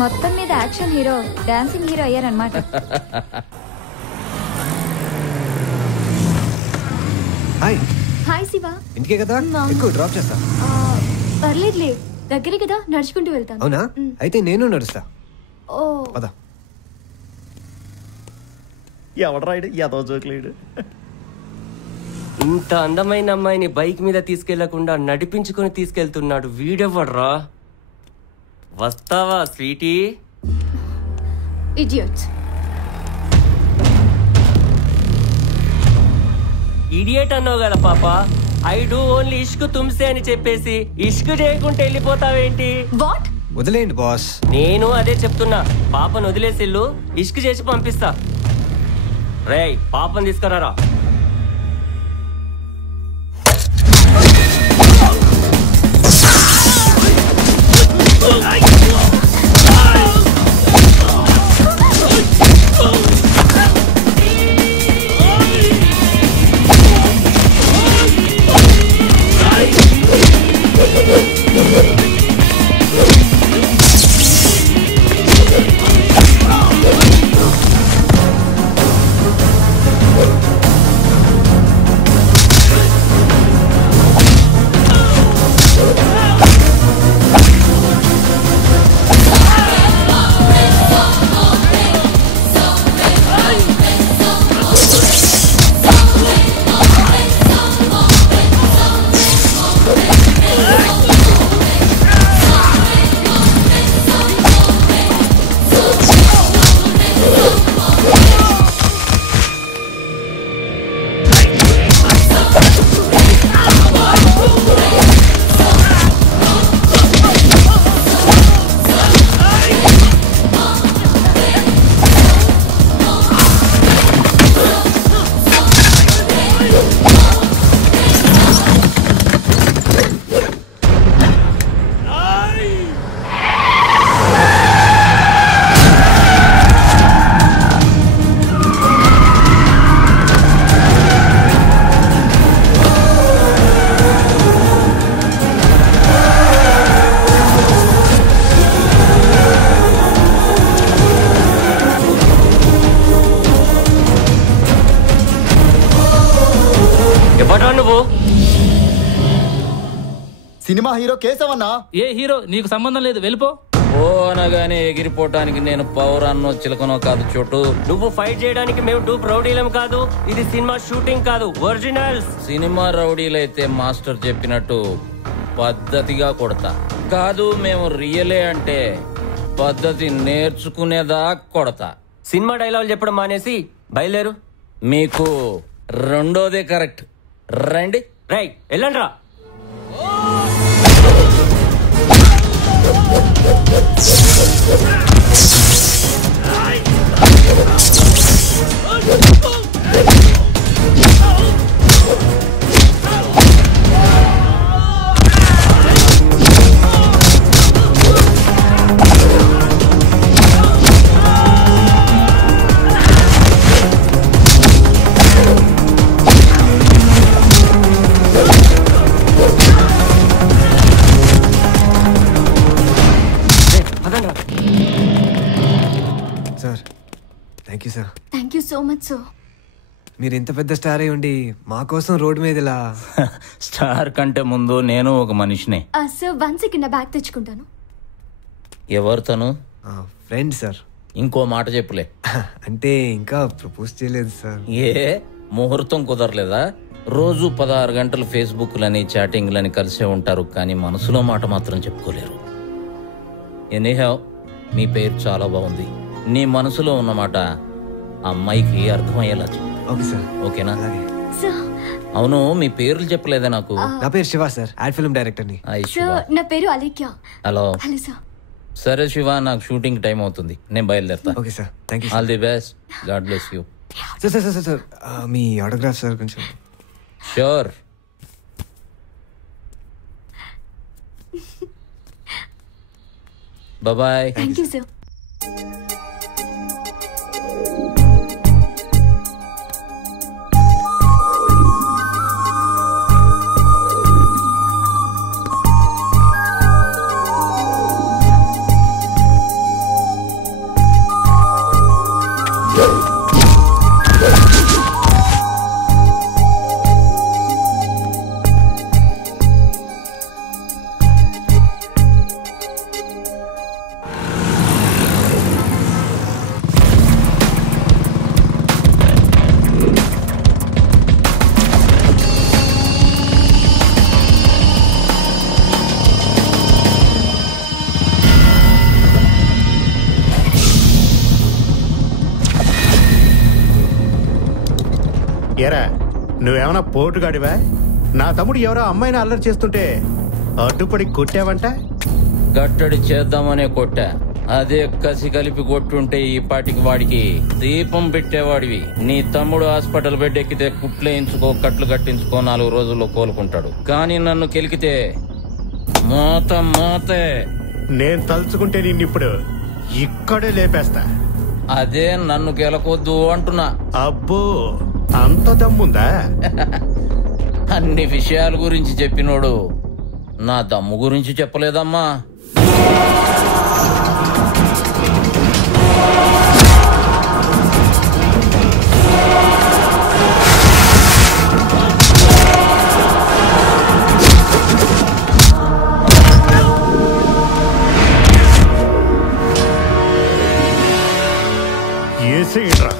మొత్తం మీద action hero dancing hero అయ్యారనమాట. హాయ్ శివ. ఇంటికే కదా, ఎక్కువ డ్రాప్ చేస్తా. పర్లేదులే, దగ్గరే కదా, నడుచుకుంటూ వెళ్తాను. అవునా? అయితే నేను నడుస్తా. ఓ పద. ఎవడరాడు ఏదో జోకులేడు. ఇంత అందమైన అమ్మాయిని బైక్ మీద తీసుకెళ్లకుండా నడిపించుకుని తీసుకెళ్తున్నాడు వీడెవడ్రా? వస్తావా స్వీటీ? ఇడియట్. ఇడియట్ అన్నావు కదా పాప. ఐ డూ ఓన్లీ ఇష్క్ తుమ్సే అని చెప్పేసి ఇష్క్ చేయకుంటే వెళ్ళిపోతావేంటి? వాట్? వదిలేయండి బాస్. నేను అదే చెప్తున్నా. పాపను వదిలేసిల్లు, ఇష్క్ చేసి పంపిస్తా. రేయ్, పాపను తీసుకురారా. సినిమా హీరో కేశవన్నా. ఏ హీరో నీకు సంబంధం లేదు, వెళ్ళిపో. ఓ అనగానే ఎగిరిపోవటానికి నేను పౌరాన్నో చిలకనో కాదు చోటు. నువ్వు ఫైట్ చేయడానికి మేము టూ రౌడీలం కాదు. ఇది సినిమా షూటింగ్ కాదు, ఒరిజినల్స్. సినిమా రౌడీలైతే మాస్టర్ చెప్పినట్టు పద్ధతిగా కొడతా. కాదు, మేము రియలే అంటే పద్ధతి నేర్చుకునేదా కొడతా. సినిమా డైలాగ్ చెప్పడం మానేసి బయలుదేరు. మీకు రెండోదే కరెక్ట్. రండి. రై వెళ్ళండి రా. Sir, thank you sir. Thank you so much sir. మీరు ఇంత పెద్ద స్టార్ అయి ఉండి మా కోసం రోడ్డు మీద ఇలా. స్టార్ కంటే ముందు నేను ఒక మనిషినే. సార్ 1 సెకండ్, నా బ్యాగ్ తెచ్చుకుంటాను. ఎవరు తను? Friend sir. ఇంకో మాట చెప్పులే. అంటే ఇంకా ప్రపోజ్ చేయలేదు సార్. ఏ ముహూర్తం కుదరలేదా? రోజు 16 గంటలు ఫేస్బుక్లని చాటింగ్లని కలిసే ఉంటారు, కానీ మనసులో మాట మాత్రం చెప్పుకోలేరు. ఎనీహౌ, మీ పేరు చాలా బాగుంది. నీ మనసులో ఉన్నమాట అమ్మాయికి అర్థమయ్యేలా చెప్పు. Okay sir. ఓకేనా? సార్. అవును, మీ పేర్లు చెప్పలేదా నాకు? నా పేరు శివ సార్, యాడ్ ఫిల్మ్ డైరెక్టర్ని. సార్, నా పేరు అలేఖ్య. హలో. Hello sir. సరే శివ, నాకు షూటింగ్ టైం అవుతుంది, నేను బయలుదేరుతా. Okay sir, thank you. All the best, god bless you. Sir sir sir sir, మీ ఆటోగ్రాఫ్ సార్ కొంచెం. Sure. Bye. Thank you sir. ఏరా నువ్వేమన్నా పోటుగాడివా? నా తమ్ముడు ఎవరో అమ్మాయిని అల్లరి చేస్తుంటే అడ్డుపడి కొట్టావంట. కట్టడి చేద్దామనే కొట్టా. అదే కసి కలిపి కొట్టుంటే ఈ పాటికి వాడికి దీపం పెట్టేవాడివి. నీ తమ్ముడు హాస్పిటల్ బెడ్ ఎక్కితే కుట్లేయించుకో, కట్లు కట్టించుకో, 4 రోజుల్లో కోలుకుంటాడు. కానీ నన్ను కెలికితే మోతే. నేను తలుచుకుంటే నిన్నిప్పుడు ఇక్కడే లేపేస్తా. అదే నన్ను గెలకొద్దు అంటున్నా. అబ్బో అంత దమ్ముందా? అన్ని విషయాల గురించి చెప్పినోడు నా దమ్ము గురించి చెప్పలేదమ్మా. ఏసేయరా.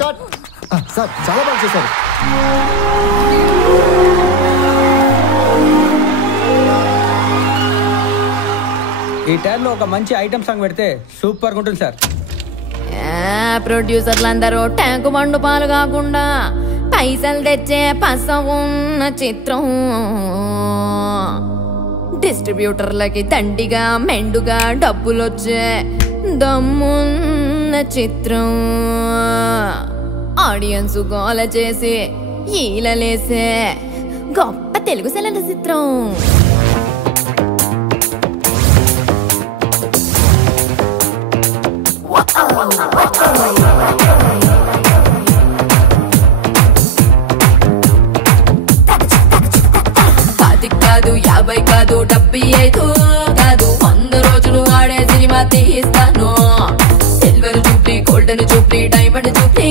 కట్ సార్, చాలా బాగా చేశారు. ఈ టైంలో ఒక మంచి ఐటమ్ సాంగ్ పెడితే సూపర్ గా ఉంటుంది సార్. ప్రొడ్యూసర్లందరూ ట్యాంకు బండు పాలు కాకుండా పైసలు తెచ్చే పస ఉన్న చిత్రం, డిస్ట్రిబ్యూటర్లకి తండిగా మెండుగా డబ్బులొచ్చే దమ్మున్న చిత్రం, ఆడియన్స్ గోల చేసి ఈలలేసే గొప్ప తెలుగు సెలెండ చిత్రం. కాదు 50 కాదు 75 కాదు 100 రోజులు ఆడే సినిమా తీస్తాను. Silver jubilee, golden jubilee, diamond jubilee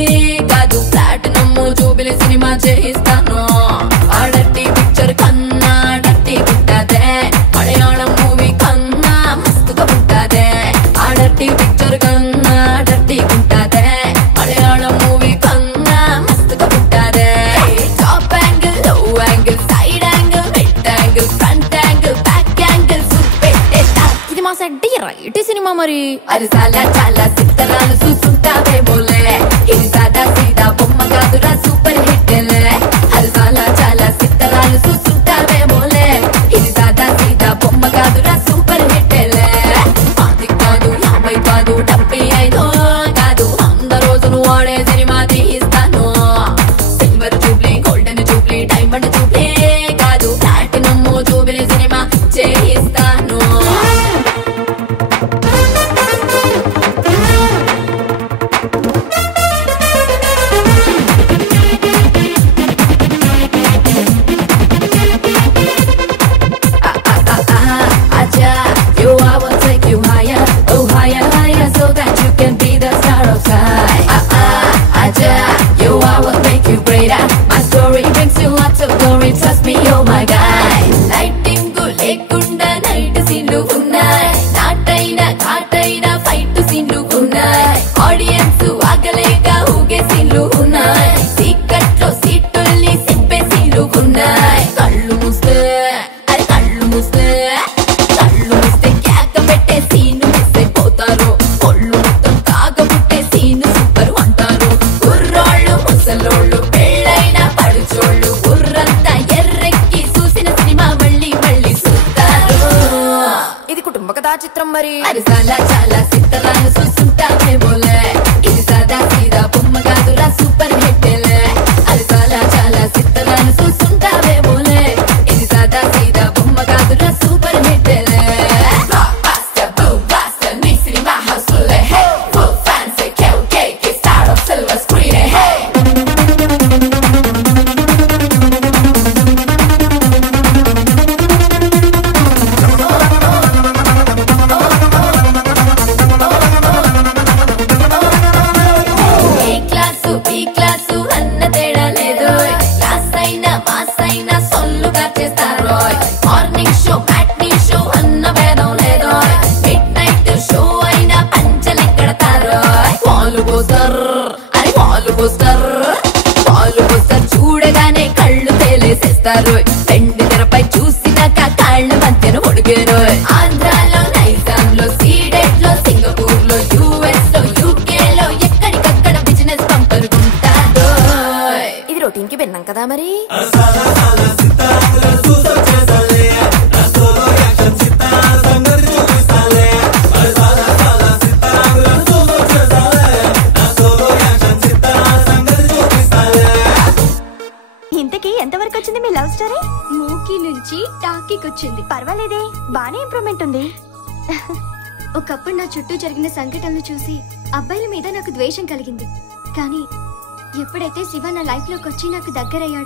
కాదు ప్లాటినం జూబ్లీ సినిమా చేయిస్తాను. ఆ డర్టీ పిక్చర్ కన్నా డర్టీ పుట్టదే, మలయాళం మూవీ కన్నా మస్తుగా పుట్టదే. ఆ డర్టీ పిక్చర్ కన్నా డర్టీ పుట్టదే, మలయాళం మూవీ కన్నా మస్తుగా పుట్టదే. Top angle, low angle, side angle, mid angle, front angle, back angle చూపెట్టేస్తా. ఇది మా సెడ్డి రైట్ సినిమా మరి. అది చాలా చాలా సిద్ధరాలు చూస్తుంటావే బోలే, ఇది సాదా సీదా బొమ్మ కాదురా సూపర్ హిట్. అది చాలా చాలా సిద్ధరాలు చూస్తుంటావే బోలే, ఇది సాదా సీదా బొమ్మ కాదురా సూపర్ హిట్. 10 కాదు 50 కాదు 75 కాదు 100 రోజులు ఆడే సినిమా తీస్తాను. Silver jubilee, golden jubilee, diamond jubilee కాదు ప్లాటినం జూబ్లీ సినిమా చేయిస్తాను. Trust me, you're my guy. Lighting లేకుండా నైట్ సీన్లు ఉన్నాయి, నాటైనా ఘాటైనా ఫైట్ సీన్లు ఉన్నాయి, ఆడియన్స్ ఆగలేక ఊగే సీన్లు ఉన్నాయి, సీకట్లో సీటుల్ని సింపే సీన్లు ఉన్నాయి. కళ్ళు మూస్తే అది కళ్ళు మూస్తే కేక పెట్టే సీను మిస్ అయిపోతారు. ఒళ్ళు మొత్తం కాగబుట్టే సీను సూపర్ అంటారు. కుర్రాళ్ళు ముసలోళ్ళు పెళ్ళైన పడుచోళ్ళు ఊర్రంతా ఎర్రెక్కి చూసిన సినిమా మళ్ళీ మళ్ళీ చూస్తారు. ఇది కుటుంబ కథా చిత్రం మరి. అది చాలా చాలా సిద్ధరాలు చూస్తుంటామే బోలే, ఇది సాదా సీదా బొమ్మ కాదురా సూపర్ హిట్. అది చాలా చాలా సిద్ధరాలు చూస్తుంటామే పాలు పోస్తారు అని పాలు పోస్తారు పాలు పోస్తారు చూడగానే కళ్ళు తేలేసేస్తారు పెండి తెరపై చూసినాక కాళ్ళ మధ్యన ఒడిగారు ఆంధ్రాలో నైజాంలో సీడెట్ లో సింగపూర్ లో యుఎస్ లో యూకే లో ఎక్కడికక్కడ బిజినెస్ పంపరుకుంటారు ఇది రొటీన్ కి విన్నాం కదా మరి ఇంతకీ ఎంతవరకు వచ్చింది మీ లవ్ స్టోరీ? మూకీ నుంచి టాకీకి వచ్చింది. పర్వాలేదే, బానే ఇంప్రూవ్మెంట్ ఉంది. ఒకప్పుడు నా చుట్టూ జరిగిన సంఘటనలు చూసి అబ్బాయిల మీద నాకు ద్వేషం కలిగింది. కానీ ఎప్పుడైతే శివ నా లైఫ్ లోకి వచ్చి నాకు దగ్గరయ్యాడో